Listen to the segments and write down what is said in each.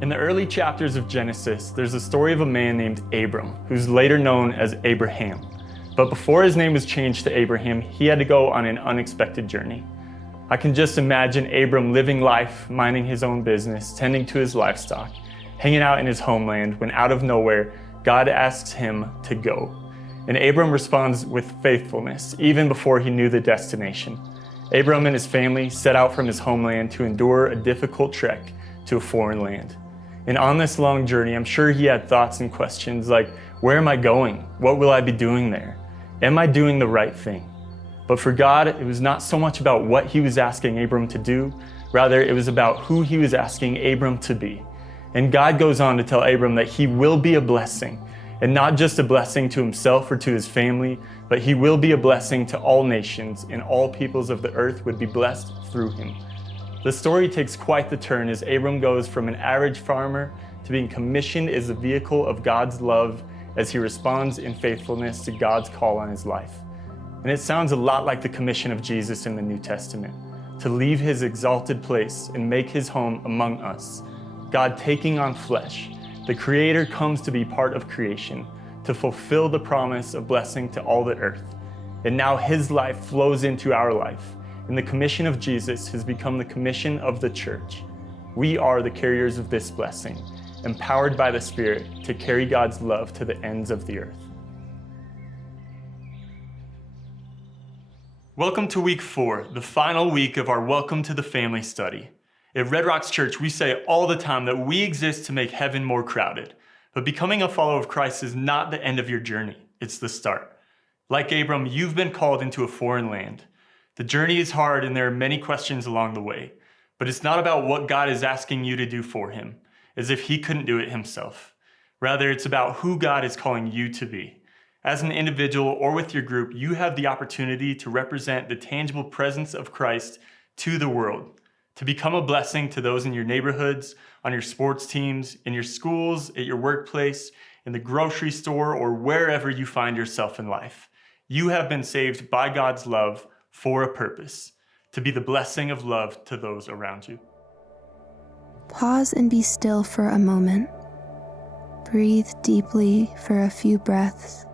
In the early chapters of Genesis, there's a story of a man named Abram, who's later known as Abraham. But before his name was changed to Abraham, he had to go on an unexpected journey. I can just imagine Abram living life, minding his own business, tending to his livestock, hanging out in his homeland, when out of nowhere, God asks him to go. And Abram responds with faithfulness, even before he knew the destination. Abram and his family set out from his homeland to endure a difficult trek to a foreign land. And on this long journey, I'm sure he had thoughts and questions like, where am I going? What will I be doing there? Am I doing the right thing? But for God, it was not so much about what he was asking Abram to do, rather it was about who he was asking Abram to be. And God goes on to tell Abram that he will be a blessing, and not just a blessing to himself or to his family, but he will be a blessing to all nations, and all peoples of the earth would be blessed through him. The story takes quite the turn as Abram goes from an average farmer to being commissioned as a vehicle of God's love as he responds in faithfulness to God's call on his life. And it sounds a lot like the commission of Jesus in the New Testament, to leave his exalted place and make his home among us. God taking on flesh, the Creator comes to be part of creation, to fulfill the promise of blessing to all the earth. And now his life flows into our life. And the commission of Jesus has become the commission of the church. We are the carriers of this blessing, empowered by the Spirit to carry God's love to the ends of the earth. Welcome to week 4, the final week of our Welcome to the Family study. At Red Rocks Church, we say all the time that we exist to make heaven more crowded. But becoming a follower of Christ is not the end of your journey, it's the start. Like Abram, you've been called into a foreign land. The journey is hard and there are many questions along the way, but it's not about what God is asking you to do for him, as if he couldn't do it himself. Rather, it's about who God is calling you to be. As an individual or with your group, you have the opportunity to represent the tangible presence of Christ to the world, to become a blessing to those in your neighborhoods, on your sports teams, in your schools, at your workplace, in the grocery store, or wherever you find yourself in life. You have been saved by God's love for a purpose, to be the blessing of love to those around you. Pause and be still for a moment. Breathe deeply for a few breaths.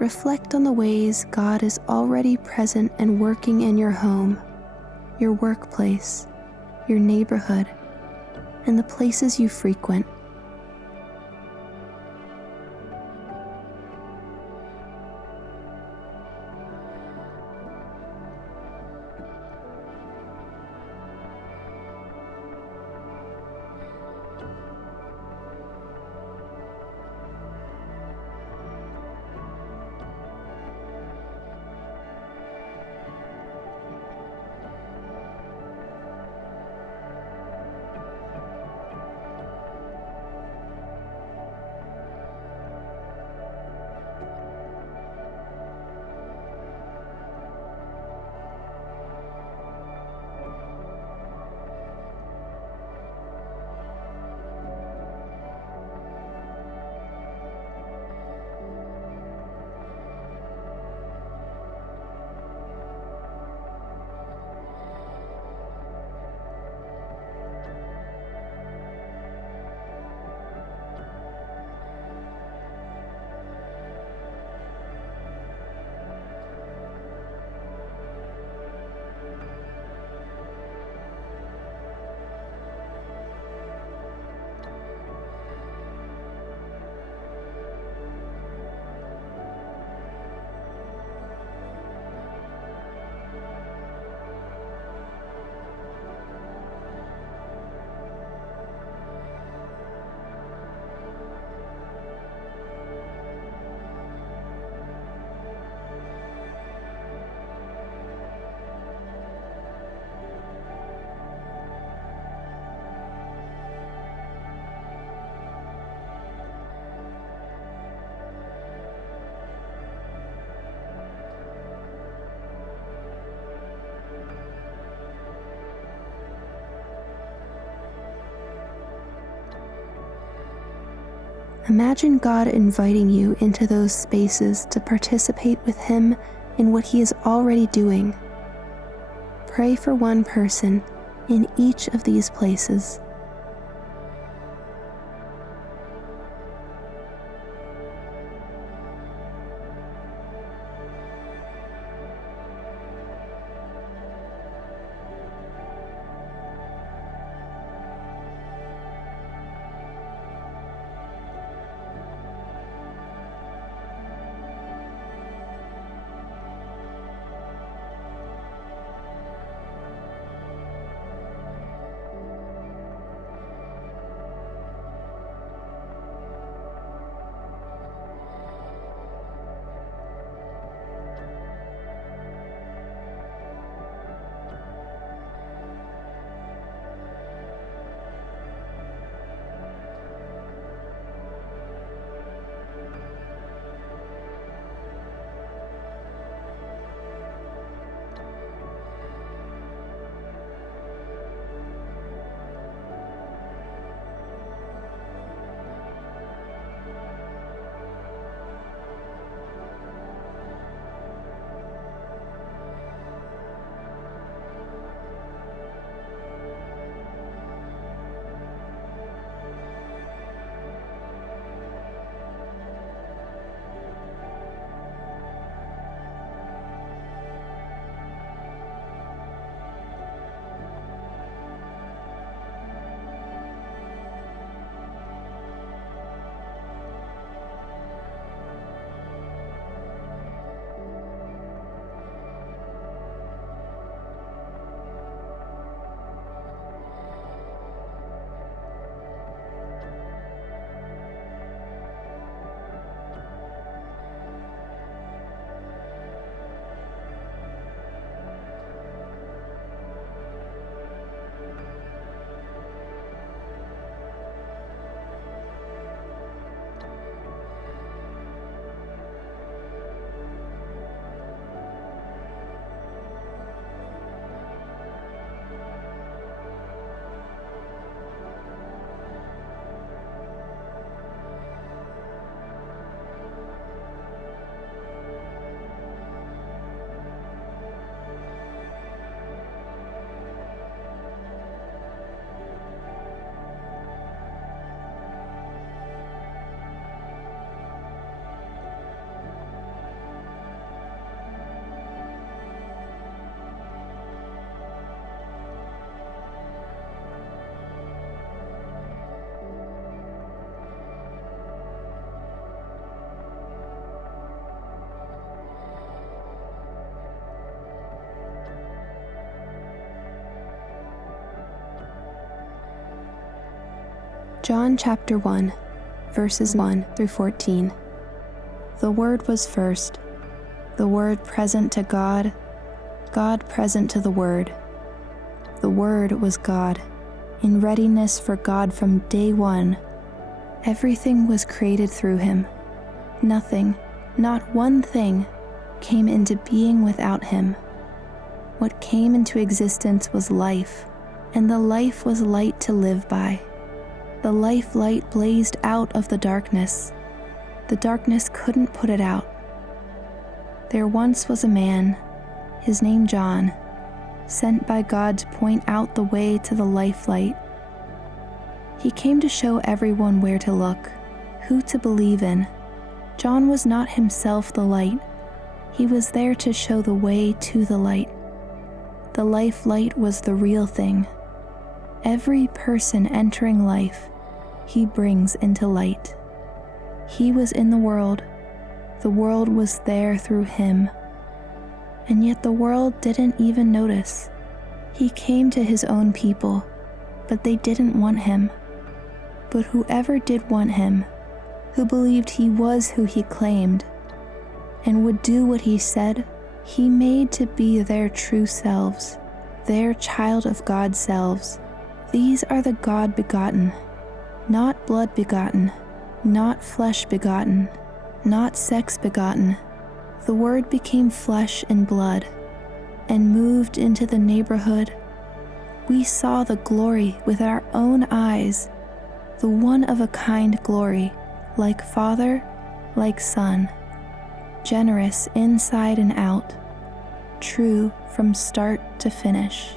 Reflect on the ways God is already present and working in your home, your workplace, your neighborhood, and the places you frequent. Imagine God inviting you into those spaces to participate with Him in what He is already doing. Pray for one person in each of these places. John chapter 1, verses 1 through 14. The Word was first, the Word present to God, God present to the Word. The Word was God, in readiness for God from day one. Everything was created through Him. Nothing, not one thing, came into being without Him. What came into existence was life, and the life was light to live by. The life light blazed out of the darkness. The darkness couldn't put it out. There once was a man, his name John, sent by God to point out the way to the life light. He came to show everyone where to look, who to believe in. John was not himself the light. He was there to show the way to the light. The life light was the real thing. Every person entering life, He brings into light. He was in the world was there through Him, and yet the world didn't even notice. He came to His own people, but they didn't want Him. But whoever did want Him, who believed He was who He claimed, and would do what He said, He made to be their true selves, their child of God selves. These are the God-begotten, not blood-begotten, not flesh-begotten, not sex-begotten. The Word became flesh and blood, and moved into the neighborhood. We saw the glory with our own eyes, the one-of-a-kind glory, like Father, like Son, generous inside and out, true from start to finish.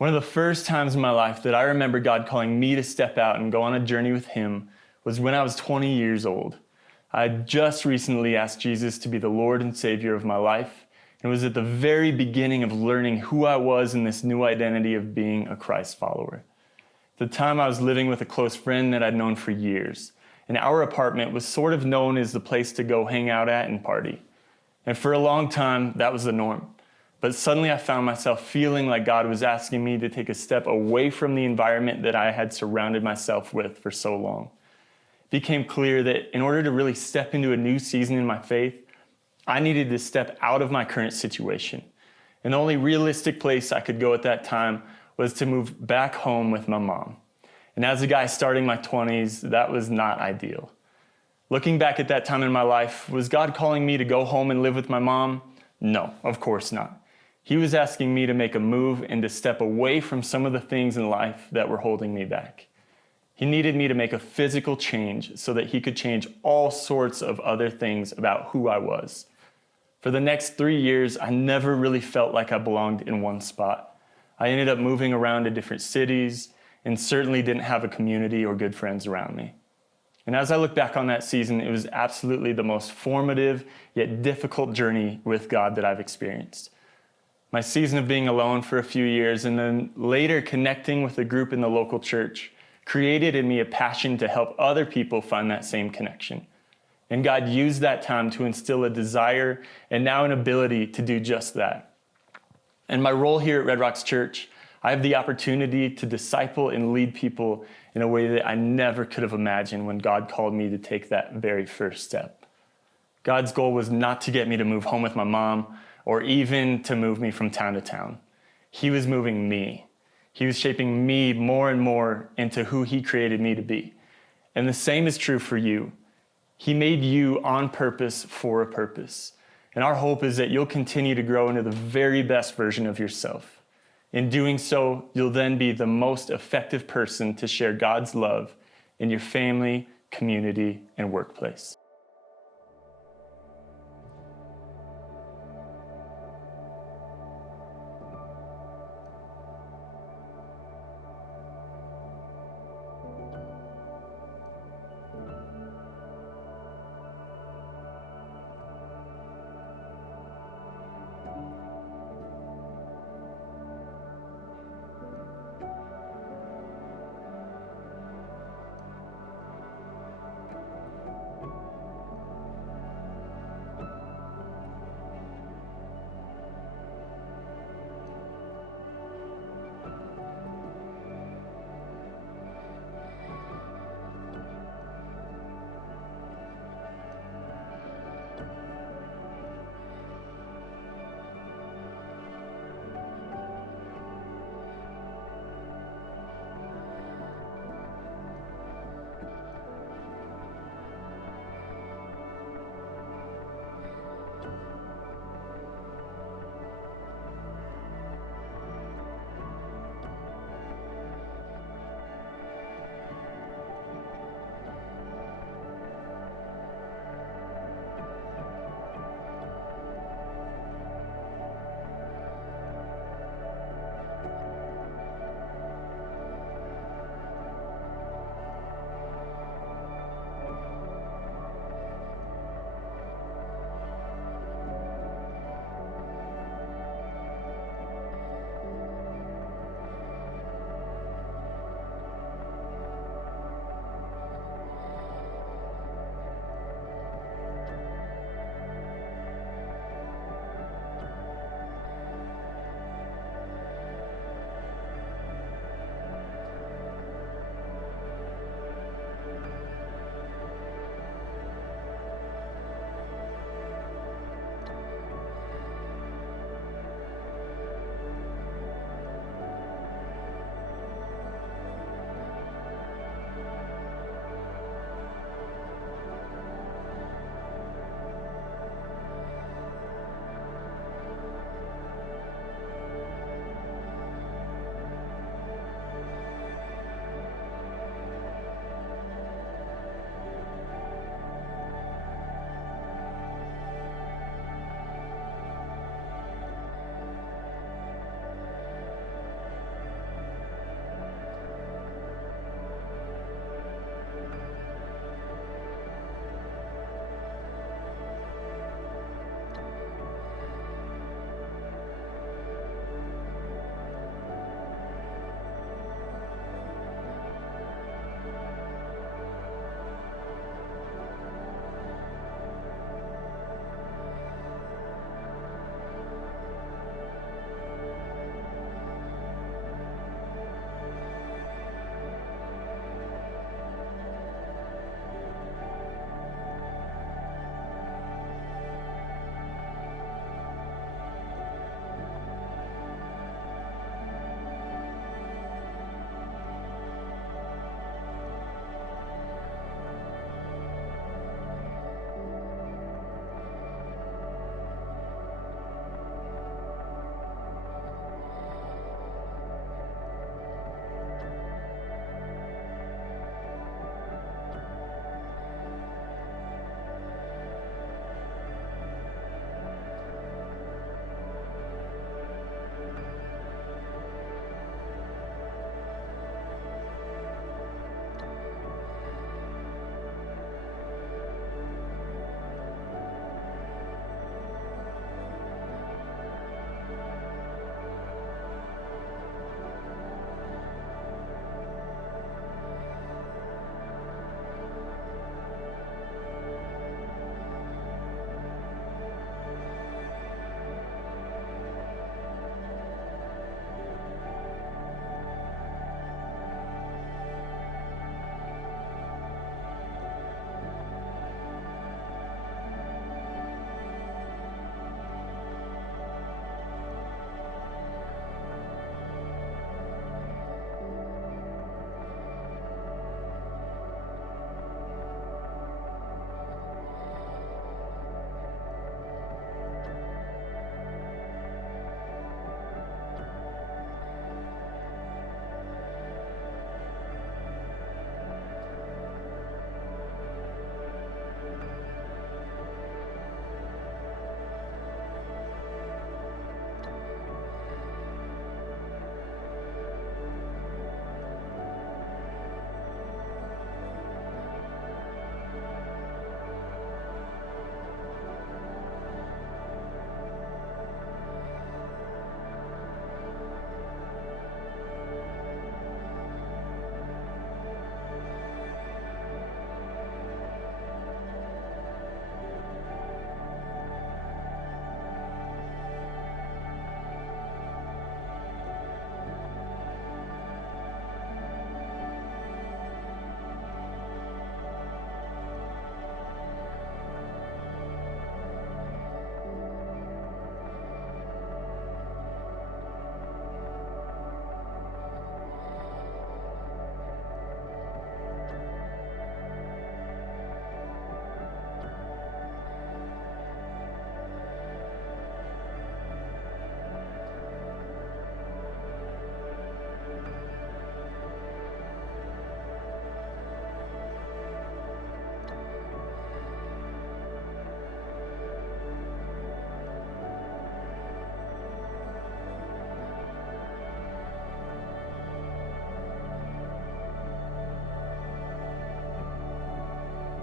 One of the first times in my life that I remember God calling me to step out and go on a journey with Him was when I was 20 years old. I had just recently asked Jesus to be the Lord and Savior of my life, and it was at the very beginning of learning who I was in this new identity of being a Christ follower. At the time, I was living with a close friend that I'd known for years, and our apartment was sort of known as the place to go hang out at and party. And for a long time, that was the norm. But suddenly I found myself feeling like God was asking me to take a step away from the environment that I had surrounded myself with for so long. It became clear that in order to really step into a new season in my faith, I needed to step out of my current situation. And the only realistic place I could go at that time was to move back home with my mom. And as a guy starting my 20s, that was not ideal. Looking back at that time in my life, was God calling me to go home and live with my mom? No, of course not. He was asking me to make a move and to step away from some of the things in life that were holding me back. He needed me to make a physical change so that he could change all sorts of other things about who I was. For the next 3 years, I never really felt like I belonged in one spot. I ended up moving around to different cities and certainly didn't have a community or good friends around me. And as I look back on that season, it was absolutely the most formative yet difficult journey with God that I've experienced. My season of being alone for a few years and then later connecting with a group in the local church created in me a passion to help other people find that same connection. And God used that time to instill a desire and now an ability to do just that. And my role here at Red Rocks Church, I have the opportunity to disciple and lead people in a way that I never could have imagined when God called me to take that very first step. God's goal was not to get me to move home with my mom or even to move me from town to town. He was moving me. He was shaping me more and more into who he created me to be. And the same is true for you. He made you on purpose for a purpose. And our hope is that you'll continue to grow into the very best version of yourself. In doing so, you'll then be the most effective person to share God's love in your family, community, and workplace.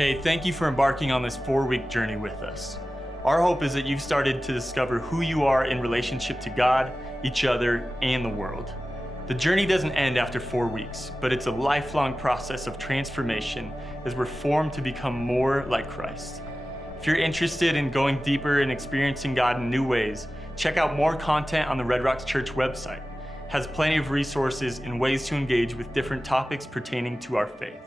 Hey, thank you for embarking on this 4-week journey with us. Our hope is that you've started to discover who you are in relationship to God, each other, and the world. The journey doesn't end after 4 weeks, but it's a lifelong process of transformation as we're formed to become more like Christ. If you're interested in going deeper and experiencing God in new ways, check out more content on the Red Rocks Church website. It has plenty of resources and ways to engage with different topics pertaining to our faith.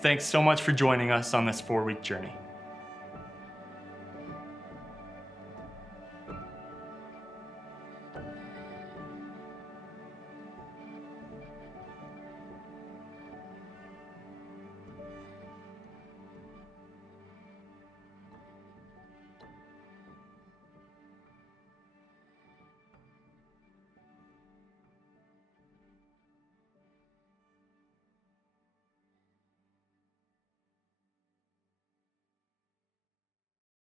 Thanks so much for joining us on this 4-week journey.